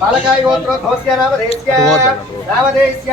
बालकाय गोत्रो धोस्य नामधेस्य नामधेस्य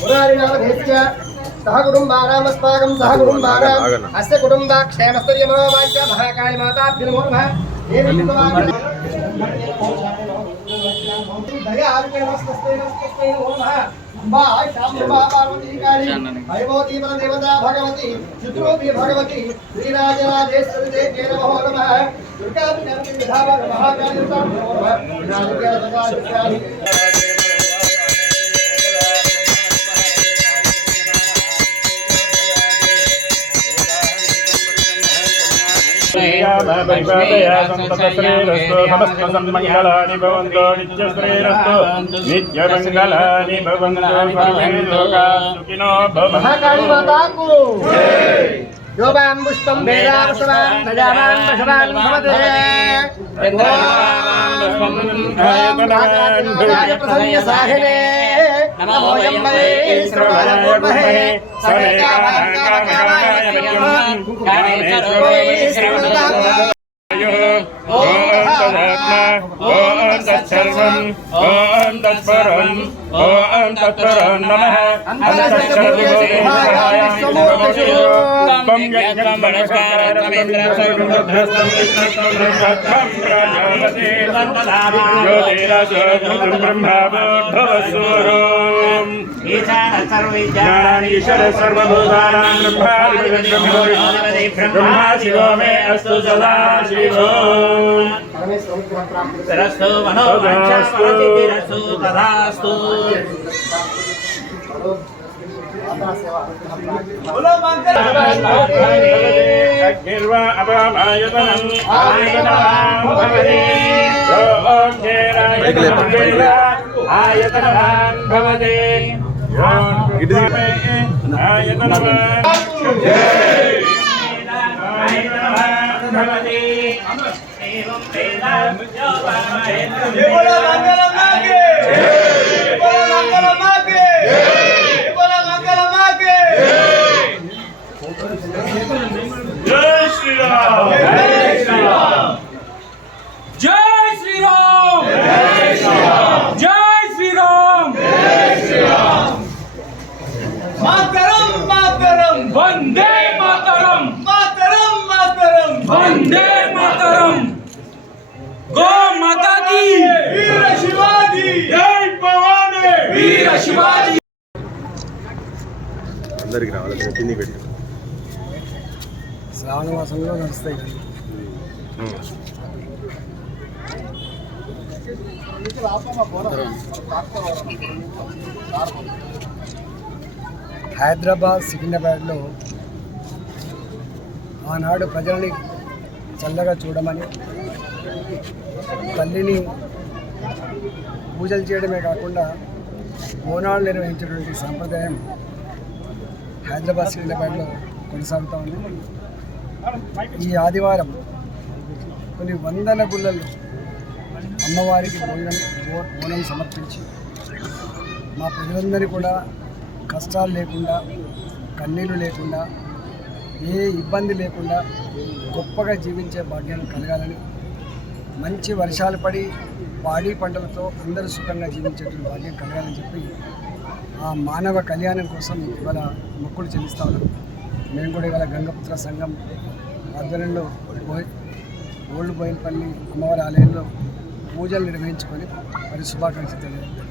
सह कुटुम्बानामस्माकं सह कुटुम्बानाम् अस्य कुटुम्बा क्षेमस्तुर्यमनोवाञ्च महाकाली माताभ्यनमो नमः देवी अम्बा शाम्बा पार्वती काली। भैभवती देवता भगवती चित्रोपि भगवती श्रीराजराजेश्वरी देव्ये नमो नमः। दुर्गापि नमः महाकाली नमो नमः। श्रीरामश्रीरस्तु समस्तसन्मङ्गलानि भवन्तो नित्यश्रीरस्तु नित्यमङ्गलानि भवन्तो सर्वे लोका सुखिनो भवन्तु योगां पुष्पं वेदावसवान् भजामान् वशवान् भवते साहिने नमो यम्बे सर्वमूर्महे सर्वकामाङ्गमः ఓం తదాత్మ ఓం తత్సర్వం तत्सर्वम् ॐ तत्परम् ॐ तत्परं नमः ईश्वर सर्वभूतानां ब्रह्मा शिवो मे अस्तु सदा शिवो सरस्तु मनोवाञ्छामतिरस्तु तथास्तु अग्निर्वा अपामायतनम् आयतनवान् भवति योगेन आयतनवान् भवति आयतनवान् आयतनवान् भवति एवं वेद यो जय అందరికి రావాలి కిందికి పెట్టి. శ్రావణ మాసంలో నడుస్తాయి హైదరాబాద్ సికింద్రాబాద్లో ఆనాడు ప్రజల్ని చల్లగా చూడమని తల్లిని పూజలు చేయడమే కాకుండా బోనాలు నిర్వహించినటువంటి సాంప్రదాయం హైదరాబాద్ సికింద్రాబాద్లో కొనసాగుతూ ఉంది. ఈ ఆదివారం కొన్ని వందల గుళ్ళలు అమ్మవారికి భోజనం బోనం సమర్పించి మా ప్రజలందరినీ కూడా కష్టాలు లేకుండా కన్నీళ్ళు లేకుండా ఏ ఇబ్బంది లేకుండా గొప్పగా జీవించే భాగ్యం కలగాలని మంచి వర్షాలు పడి పాడి పంటలతో అందరూ సుఖంగా జీవించేటువంటి భాగ్యం కలగాలని చెప్పి ఆ మానవ కళ్యాణం కోసం ఇవాళ మొక్కులు చెల్లిస్తా ఉన్నాం. మేము కూడా ఇవాళ గంగపుత్ర సంఘం ఆధ్వర్యంలో బోయ్ ఓల్డ్ బోయినపల్లి అమ్మవారి ఆలయంలో పూజలు నిర్వహించుకొని మరి శుభాకాంక్షలు తెలియజేస్తాం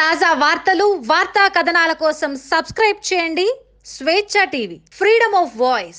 తాజా వార్తలు వార్తా కథనాల కోసం సబ్స్క్రైబ్ చేయండి. Swecha TV freedom of voice.